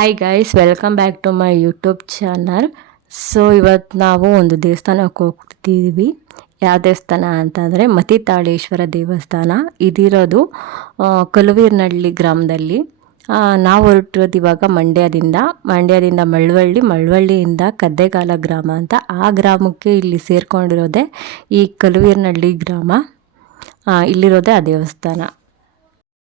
Hi guys welcome back to my YouTube channel so ಇವತ್ತು ನಾವು ಒಂದು ದೇವಸ್ಥಾನಕ್ಕೆ ಹೋಗ್ತಿದ್ದೀವಿ. ಯಾವ ದೇವಸ್ಥಾನ ಅಂತಂದರೆ ಮತಿತಾಳೇಶ್ವರ ದೇವಸ್ಥಾನ. ಇದಿರೋದು ಕಲುವೀರ್ನಳ್ಳಿ ಗ್ರಾಮದಲ್ಲಿ. ನಾವು ಹೊರಟಿರೋದು ಇವಾಗ ಮಂಡ್ಯದಿಂದ. ಮಂಡ್ಯದಿಂದ ಮಳ್ವಳ್ಳಿ, ಮಳವಳ್ಳಿಯಿಂದ ಕದ್ದೆಗಾಲ ಗ್ರಾಮ ಅಂತ ಆ ಗ್ರಾಮಕ್ಕೆ ಇಲ್ಲಿ ಸೇರಿಕೊಂಡಿರೋದೆ ಈ ಕಲುವೀರ್ನಳ್ಳಿ ಗ್ರಾಮ. ಇಲ್ಲಿರೋದೇ ಆ ದೇವಸ್ಥಾನ.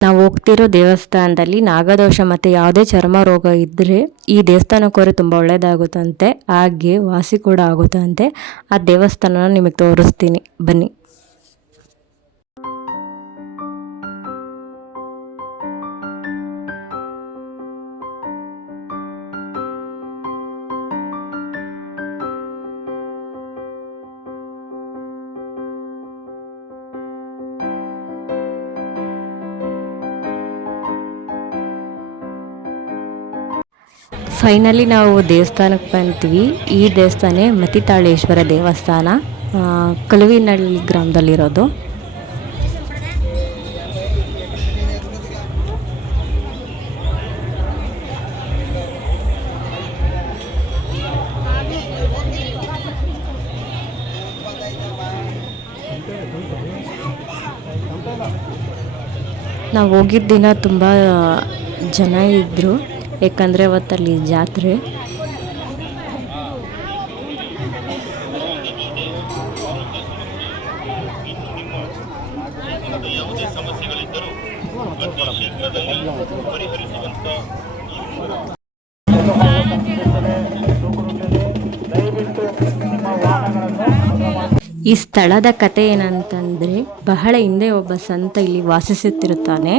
ನಾವು ಹೋಗ್ತಿರೋ ದೇವಸ್ಥಾನದಲ್ಲಿ ನಾಗದೋಷ ಮತ್ತು ಯಾವುದೇ ಚರ್ಮ ರೋಗ ಇದ್ದರೆ ಈ ದೇವಸ್ಥಾನಕ್ಕೋರೆ ತುಂಬ ಒಳ್ಳೆಯದಾಗುತ್ತಂತೆ ಹಾಗೆ ವಾಸಿ ಕೂಡ ಆಗುತ್ತಂತೆ. ಆ ದೇವಸ್ಥಾನನ ನಿಮಗೆ ತೋರಿಸ್ತೀನಿ. ಬನ್ನಿ. ಫೈನಲಿ ನಾವು ದೇವಸ್ಥಾನಕ್ಕೆ ಬಂದ್ವಿ. ಈ ದೇವಸ್ಥಾನ ಮತಿತಾಳೇಶ್ವರ ದೇವಸ್ಥಾನ ಕಲುವಿನಳ್ಳಿ ಗ್ರಾಮದಲ್ಲಿರೋದು. ನಾವು ಹೋಗಿದ್ದ ದಿನ ತುಂಬ ಜನ ಇದ್ದರು ಯಾಕಂದರೆ ಅವತ್ತಲ್ಲಿ ಜಾತ್ರೆ ಈ ಸ್ಥಳದ ಕತೆ ಏನಂತಂದರೆ ಬಹಳ ಹಿಂದೆ ಒಬ್ಬ ಸಂತ ಇಲ್ಲಿ ವಾಸಿಸುತ್ತಿರುತ್ತಾನೆ.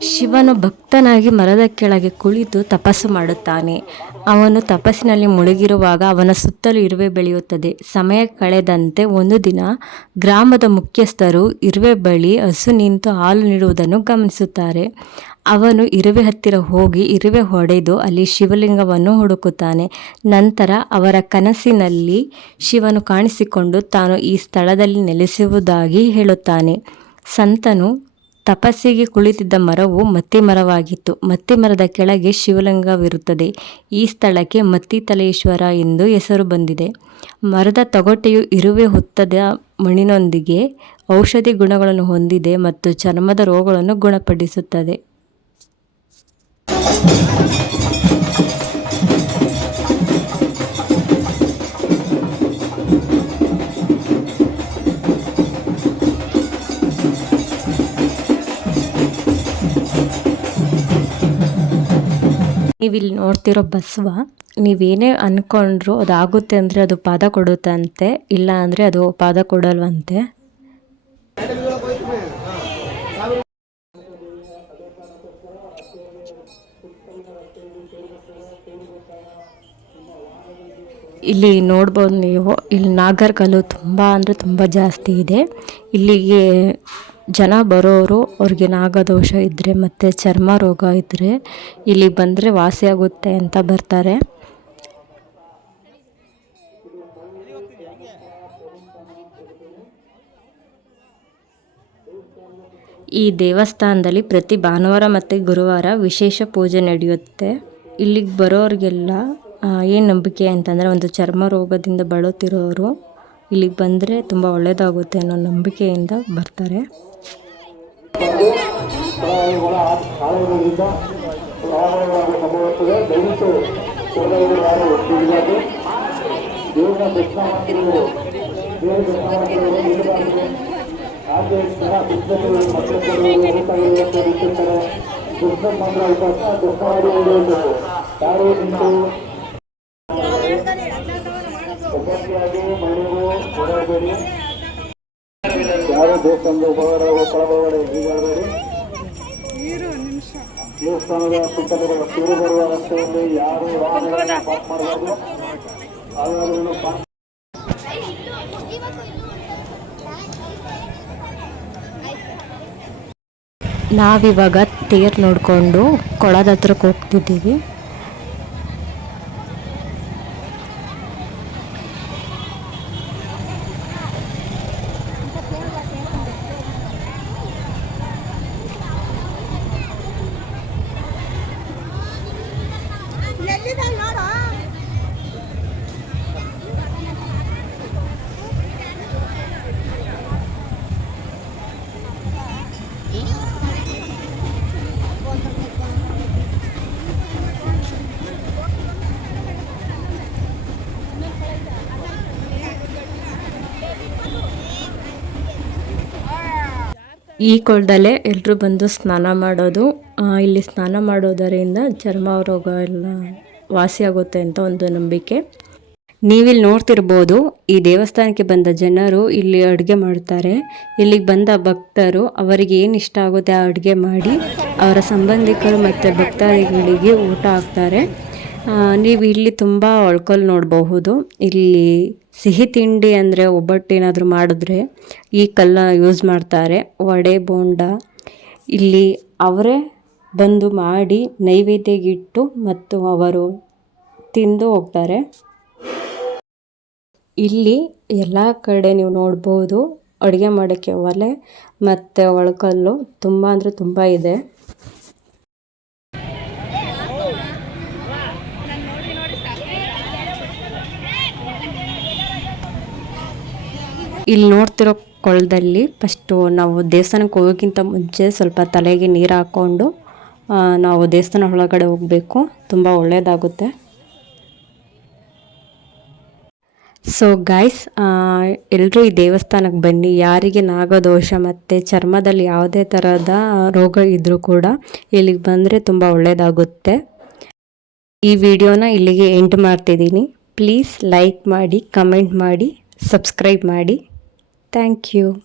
ಶಿವನು ಭಕ್ತನಾಗಿ ಮರದ ಕೆಳಗೆ ಕುಳಿತು ತಪಸ್ಸು ಮಾಡುತ್ತಾನೆ. ಅವನು ತಪಸ್ಸಿನಲ್ಲಿ ಮುಳುಗಿರುವಾಗ ಅವನ ಸುತ್ತಲೂ ಇರುವೆ ಬೆಳೆಯುತ್ತದೆ. ಸಮಯ ಕಳೆದಂತೆ ಒಂದು ದಿನ ಗ್ರಾಮದ ಮುಖ್ಯಸ್ಥರು ಇರುವೆ ಬಳಿ ಹಸು ನಿಂತು ಹಾಲು ನೀಡುವುದನ್ನು ಗಮನಿಸುತ್ತಾರೆ. ಅವನು ಇರುವೆ ಹತ್ತಿರ ಹೋಗಿ ಇರುವೆ ಹೊಡೆದು ಅಲ್ಲಿ ಶಿವಲಿಂಗವನ್ನು ಹುಡುಕುತ್ತಾನೆ. ನಂತರ ಅವರ ಕನಸಿನಲ್ಲಿ ಶಿವನು ಕಾಣಿಸಿಕೊಂಡು ತಾನು ಈ ಸ್ಥಳದಲ್ಲಿ ನೆಲೆಸುವುದಾಗಿ ಹೇಳುತ್ತಾನೆ. ಸಂತನು ತಪಸ್ಸಿಗೆ ಕುಳಿತಿದ್ದ ಮರವು ಮತ್ತಿ ಮರವಾಗಿತ್ತು. ಮತ್ತಿ ಮರದ ಕೆಳಗೆ ಶಿವಲಿಂಗವಿರುತ್ತದೆ. ಈ ಸ್ಥಳಕ್ಕೆ ಮತ್ತಿತಲೇಶ್ವರ ಎಂದು ಹೆಸರು ಬಂದಿದೆ. ಮರದ ತೊಗಟೆಯು ಇರುವೆ ಹುತ್ತದ ಮಣ್ಣಿನೊಂದಿಗೆ ಔಷಧಿ ಗುಣಗಳನ್ನು ಹೊಂದಿದೆ ಮತ್ತು ಚರ್ಮದ ರೋಗಗಳನ್ನು ಗುಣಪಡಿಸುತ್ತದೆ. ನೀವಿಲ್ಲಿ ನೋಡ್ತಿರೋ ಬಸವ, ನೀವೇನೇ ಅನ್ಕೊಂಡ್ರು ಅದಾಗುತ್ತೆ ಅಂದರೆ ಅದು ಪಾದ ಕೊಡುತ್ತಂತೆ, ಇಲ್ಲ ಅಂದರೆ ಅದು ಪಾದ ಕೊಡಲ್ವಂತೆ. ಇಲ್ಲಿ ನೋಡ್ಬೋದು ನೀವು, ಇಲ್ಲಿ ನಾಗರ್ಕಲ್ಲು ತುಂಬ ಅಂದರೆ ತುಂಬ ಜಾಸ್ತಿ ಇದೆ. ಇಲ್ಲಿಗೆ ಜನ ಬರೋರು ಅವ್ರಿಗೆ ನಾಗದೋಷ ಇದ್ದರೆ ಮತ್ತು ಚರ್ಮ ರೋಗ ಇದ್ದರೆ ಇಲ್ಲಿ ಬಂದರೆ ವಾಸಿಯಾಗುತ್ತೆ ಅಂತ ಬರ್ತಾರೆ. ಈ ದೇವಸ್ಥಾನದಲ್ಲಿ ಪ್ರತಿ ಭಾನುವಾರ ಮತ್ತು ಗುರುವಾರ ವಿಶೇಷ ಪೂಜೆ ನಡೆಯುತ್ತೆ. ಇಲ್ಲಿಗೆ ಬರೋರಿಗೆಲ್ಲ ಏನು ನಂಬಿಕೆ ಅಂತಂದರೆ ಒಂದು ಚರ್ಮ ರೋಗದಿಂದ ಬಳಲುತ್ತಿರೋರು ಇಲ್ಲಿಗೆ ಬಂದರೆ ತುಂಬ ಒಳ್ಳೆಯದಾಗುತ್ತೆ ಅನ್ನೋ ನಂಬಿಕೆಯಿಂದ ಬರ್ತಾರೆ. ಯಾರು ಇರಬಾರ್ದು ಯಾರು ದೇವಸ್ಥಾನದ ಉಪಹಾರ ಒಳಗಡೆ ಹೀಗಾಗಬೇಡಿ ದೇವಸ್ಥಾನದ ಸುತ್ತಮುತ್ತ ತಿರು ಬರುವ ರಸ್ತೆಯಲ್ಲಿ ಯಾರು ವಾಹನಗಳನ್ನು ಪಾರ್ಕ್ ಮಾಡಬಾರ್ದು ಹಾಗಾದ್ರೂ ಪಾರ್ಕ್ ನಾವಿವಾಗ ತೇರು ನೋಡಿಕೊಂಡು ಕೊಳದ ಹತ್ರಕ್ಕೆ ಹೋಗ್ತಿದ್ದೀವಿ. ಈ ಕೊಳದಲ್ಲೇ ಎಲ್ಲರೂ ಬಂದು ಸ್ನಾನ ಮಾಡೋದು ಇಲ್ಲಿ ಸ್ನಾನ ಮಾಡೋದರಿಂದ ಚರ್ಮ ರೋಗ ಎಲ್ಲ ವಾಸಿಯಾಗುತ್ತೆ ಅಂತ ಒಂದು ನಂಬಿಕೆ. ನೀವಿಲ್ಲಿ ನೋಡ್ತಿರ್ಬೋದು, ಈ ದೇವಸ್ಥಾನಕ್ಕೆ ಬಂದ ಜನರು ಇಲ್ಲಿ ಅಡುಗೆ ಮಾಡ್ತಾರೆ. ಇಲ್ಲಿಗೆ ಬಂದ ಭಕ್ತರು ಅವರಿಗೆ ಏನು ಇಷ್ಟ ಆಗುತ್ತೆ ಆ ಅಡುಗೆ ಮಾಡಿ, ಅವರ ಸಂಬಂಧಿಕರು ಮತ್ತು ಭಕ್ತಾದಿಗಳಿಗೆ ಊಟ ಹಾಕ್ತಾರೆ. ನೀವು ಇಲ್ಲಿ ತುಂಬ ಒಳ್ಕೊಲ್ ನೋಡಬಹುದು. ಇಲ್ಲಿ ಸಿಹಿ ತಿಂಡಿ ಅಂದರೆ ಒಬ್ಬಟ್ಟೇನಾದರೂ ಮಾಡಿದ್ರೆ ಈ ಕಲ್ಲ ಯೂಸ್ ಮಾಡ್ತಾರೆ. ವಡೆ, ಬೋಂಡ. ಇಲ್ಲಿ ಅವರೇ ಬಂದು ಮಾಡಿ ನೈವೇದ್ಯಗಿಟ್ಟು ಮತ್ತು ಅವರು ತಿಂದು ಹೋಗ್ತಾರೆ. ಇಲ್ಲಿ ಎಲ್ಲ ಕಡೆ ನೀವು ನೋಡ್ಬೋದು. ಅಡುಗೆ ಮಾಡೋಕ್ಕೆ ಒಲೆ ಮತ್ತು ಒಳಕಲ್ಲು ತುಂಬ ಅಂದರೆ ತುಂಬ ಇದೆ. ಇಲ್ಲಿ ನೋಡ್ತಿರೋ ಕೊಳದಲ್ಲಿ ಫಸ್ಟು ನಾವು ದೇವಸ್ಥಾನಕ್ಕೆ ಹೋಗೋಕ್ಕಿಂತ ಮುಂಚೆ ಸ್ವಲ್ಪ ತಲೆಗೆ ನೀರು ಹಾಕ್ಕೊಂಡು ನಾವು ದೇವಸ್ಥಾನ ಒಳಗಡೆ ಹೋಗಬೇಕು. ತುಂಬ ಒಳ್ಳೆಯದಾಗುತ್ತೆ ಸೊ ಗಾಯ್ಸ್ ಎಲ್ಲರೂ ಈ ದೇವಸ್ಥಾನಕ್ಕೆ ಬನ್ನಿ. ಯಾರಿಗೆ ನಾಗದೋಷ ಮತ್ತು ಚರ್ಮದಲ್ಲಿ ಯಾವುದೇ ಥರದ ರೋಗ ಇದ್ದರೂ ಕೂಡ ಇಲ್ಲಿಗೆ ಬಂದರೆ ತುಂಬ ಒಳ್ಳೆಯದಾಗುತ್ತೆ ಈ ವಿಡಿಯೋನ ಇಲ್ಲಿಗೆ ಎಂಡ್ ಮಾಡ್ತಿದ್ದೀನಿ. ಪ್ಲೀಸ್ ಲೈಕ್ ಮಾಡಿ ಕಮೆಂಟ್ ಮಾಡಿ ಸಬ್ಸ್ಕ್ರೈಬ್ ಮಾಡಿ. Thank you.